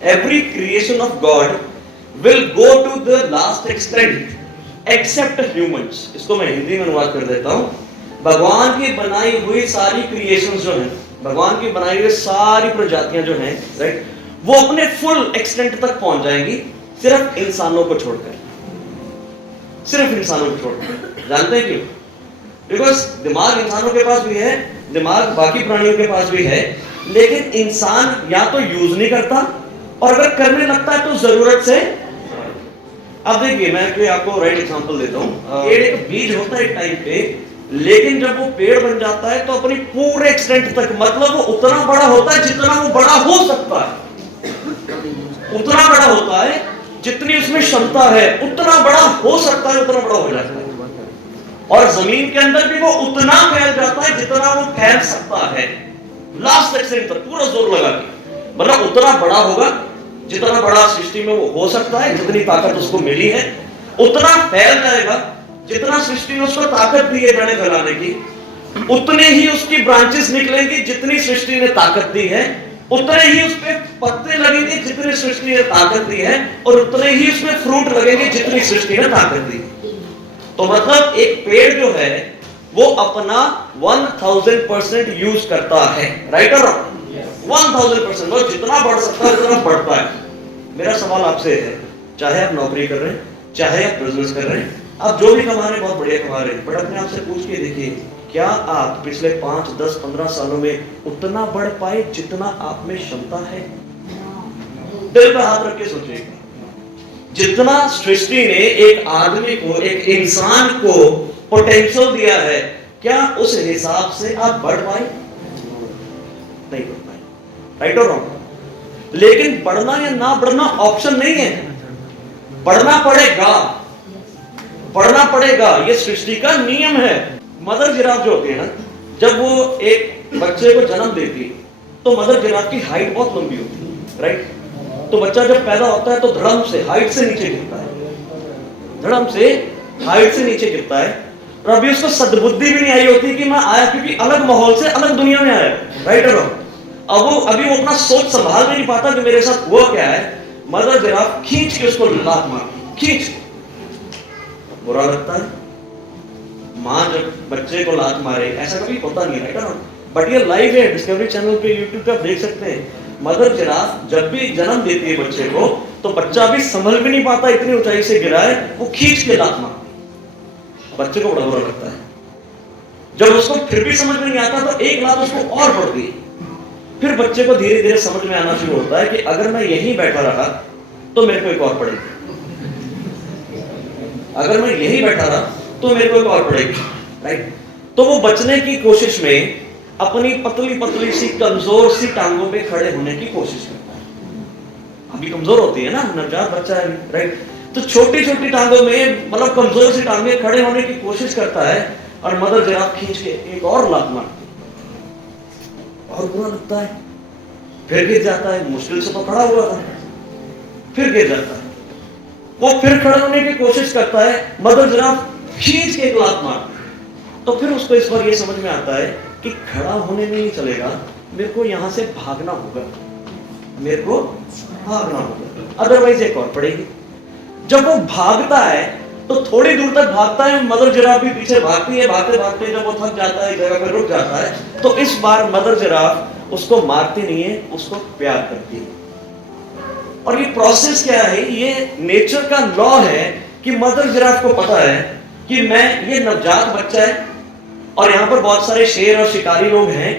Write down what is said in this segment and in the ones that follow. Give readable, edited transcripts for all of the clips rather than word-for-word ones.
every creation of God will go to the last extent except humans. इसको मैं हिंदी में अनुवाद कर देता हूँ. भगवान की बनाई हुई सारी क्रिएशंस जो हैं, भगवान की बनाई हुई सारी प्रजातियां जो हैं, राइट, वो अपने फुल एक्सटेंट तक पहुंच जाएंगी सिर्फ इंसानों को छोड़कर. सिर्फ इंसानों को छोड़कर. जानते हैं क्यों? बिकॉज दिमाग इंसानों के पास भी है, दिमाग बाकी प्राणियों के पास भी है, लेकिन इंसान या तो यूज नहीं करता, और अगर करने लगता है तो जरूरत से. अब देखिए, मैं कोई आपको राइट एग्जांपल देता हूँ. पेड़ एक बीज होता है एक टाइम पे, लेकिन जब वो पेड़ बन जाता है तो अपनी पूरे एक्सटेंट तक, मतलब वो उतना बड़ा होता है जितना वो बड़ा हो सकता है. उतना बड़ा होता है जितनी उसमें क्षमता है, उतना बड़ा हो सकता है, उतना बड़ा हो जाता है. और जमीन के अंदर भी वो उतना फैल जाता है जितना वो फैल सकता है, लास्ट एक्सटेंट तक पूरा जोर लगा के. मतलब उतना बड़ा होगा जितना बड़ा सृष्टि में वो हो सकता है, जितनी ताकत उसको मिली है, उतना फैल जाएगा जितना सृष्टि ने उसको ताकत दी है जड़ें फैलाने की. उतने ही उसकी ब्रांचेस निकलेंगी जितनी सृष्टि ने ताकत दी है, उतने ही उसपे पत्ते लगेंगे जितनी सृष्टि ने ताकत दी है, और उतने ही उसमें फ्रूट लगेंगे जितनी सृष्टि ने ताकत दी है. तो मतलब एक पेड़ जो है वो अपना 1000% यूज करता है, राइट और रॉन्ग? 1000%. और जितना बढ़ सकता है उतना बढ़ता है. मेरा सवाल आपसे है, चाहे आप नौकरी कर रहे हैं, चाहे आप बिजनेस कर रहे हैं, आप जो भी कमा रहे हैं बहुत बढ़िया कमा रहे हैं, बट अपने आप से पूछ के देखिए, क्या आप पिछले 5, 10, 15 सालों में उतना बढ़ पाए जितना आप में क्षमता है? दिल पे हाथ रख के सोचिएगा. जितना सृष्टि ने एक आदमी को, एक इंसान को पोटेंशियल दिया है, क्या उस हिसाब से आप बढ़ पाए? नहीं बढ़ पाए, राइट और रॉन्ग? लेकिन बढ़ना या ना बढ़ना ऑप्शन नहीं है. बढ़ना पड़ेगा, बढ़ना पड़ेगा, ये सृष्टि का नियम है. मदर जिराफ जो होती है ना, जब वो एक बच्चे को जन्म देती है तो मदर जिराफ की हाइट बहुत लंबी होती है, राइट. तो बच्चा जब पैदा होता है तो धड़म से हाइट से नीचे गिरता है, धड़म से हाइट से नीचे गिरता है. और अभी उसको सद्बुद्धि भी नहीं आई होती कि मैं आया क्योंकि अलग माहौल से अलग दुनिया में आया, राइट और रॉन्ग? अभी वो अपना सोच संभाल नहीं पाता कि मेरे साथ हुआ क्या है. मदर जिराफ खींच के उसको लात मारती, खींच. बुरा लगता है मां जब बच्चे को लात मारे, ऐसा कभी होता नहीं, राइट और रॉन्ग? बट ये लाइव है, डिस्कवरी चैनल पे, यूट्यूब पे आप देख सकते हैं. मदर जिराफ जब भी जन्म देती है बच्चे को, तो बच्चा भी संभल भी नहीं पाता, इतनी ऊंचाई से गिरा है, वो खींच के लात मारती. बच्चे को बड़ा बुरा लगता है. जब उसको फिर भी समझ में नहीं आता तो एक लात उसको और पड़ती है. फिर बच्चे को धीरे धीरे समझ में आना शुरू होता है कि अगर मैं यहीं बैठा रहा तो मेरे को एक और पड़ेगी, अगर मैं यहीं बैठा रहा तो मेरे को एक और पड़ेगी, राइट. तो वो बचने की कोशिश में अपनी पतली पतली सी कमजोर सी टांगों पे खड़े होने की कोशिश करता है. अभी कमजोर होती है ना, नवजात बच्चा है, राइट. तो छोटी छोटी टांगों में, मतलब कमजोर सी टांगें खड़े होने की कोशिश करता है, और मदर जिराफ खींच के एक और लात मारती है, और बुरा लगता है. फिर गिर जाता है, मुश्किल से तो खड़ा हुआ था, फिर गिर जाता है. वो फिर खड़े होने की कोशिश करता है, मदर जिराफ खींच के एक लात मारती है. तो फिर उसको इस बार ये समझ में आता है कि खड़ा होने में नहीं चलेगा, मेरे को यहां से भागना होगा, मेरे को भागना होगा, अदरवाइज एक और पड़ेगी. जब वो भागता है तो थोड़ी दूर तक भागता है, मदर जिराफ भी पीछे भागती है. भागते भागते जब वो थक जाता है, जगह पर रुक जाता है, तो इस बार मदर जिराफ उसको मारती नहीं है, उसको प्यार करती है. और ये प्रोसेस क्या है? ये नेचर का लॉ है कि मदर जिराफ को पता है कि मैं, ये नवजात बच्चा है, और यहाँ पर बहुत सारे शेर और शिकारी लोग हैं,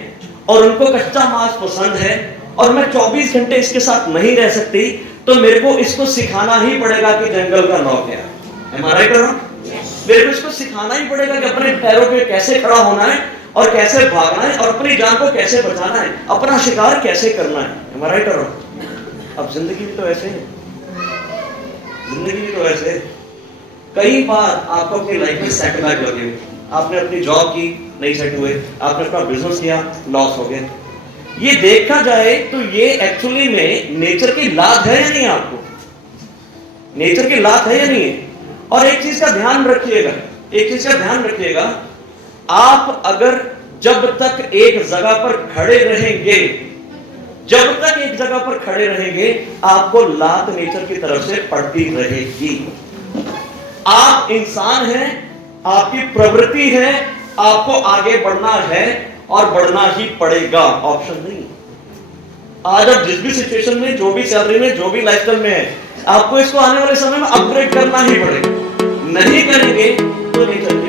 और उनको कच्चा मांस पसंद है, और मैं 24 घंटे इसके साथ नहीं रह सकती, तो मेरे को इसको सिखाना ही पड़ेगा कि जंगल का लॉ क्या है. Am I right or wrong? मेरे को इसको सिखाना ही पड़ेगा कि अपने पैरों पे कैसे खड़ा होना है, और कैसे भागना है, और अपनी जान को कैसे बचाना है, अपना शिकार कैसे करना है. Am I right or wrong? अब जिंदगी भी तो ऐसे है, जिंदगी भी तो ऐसे है. कई बार आपको अपनी लाइफ में सेटबैक लगे, आपने अपनी जॉब की, नहीं सेट हुए, आपने अपना बिजनेस किया, लॉस हो गया. ये देखा जाए तो ये एक्चुअली में नेचर की लात है या नहीं? आपको नेचर की लात है या नहीं है? और एक चीज का ध्यान रखिएगा, एक चीज का ध्यान रखिएगा, आप अगर जब तक एक जगह पर खड़े रहेंगे, जब तक एक जगह पर खड़े रहेंगे आपको लात नेचर की तरफ से पड़ती रहेगी। आप इंसान हैं, आपकी प्रवृत्ति है, आपको आगे बढ़ना है और बढ़ना ही पड़ेगा, ऑप्शन नहीं। आज आप जिस भी सिचुएशन में, जो भी सैलरी में, जो भी लाइफस्टाइल में है, आपको इसको आने वाले समय में अपग्रेड करना ही पड़ेगा। नहीं करेंगे तो नेचर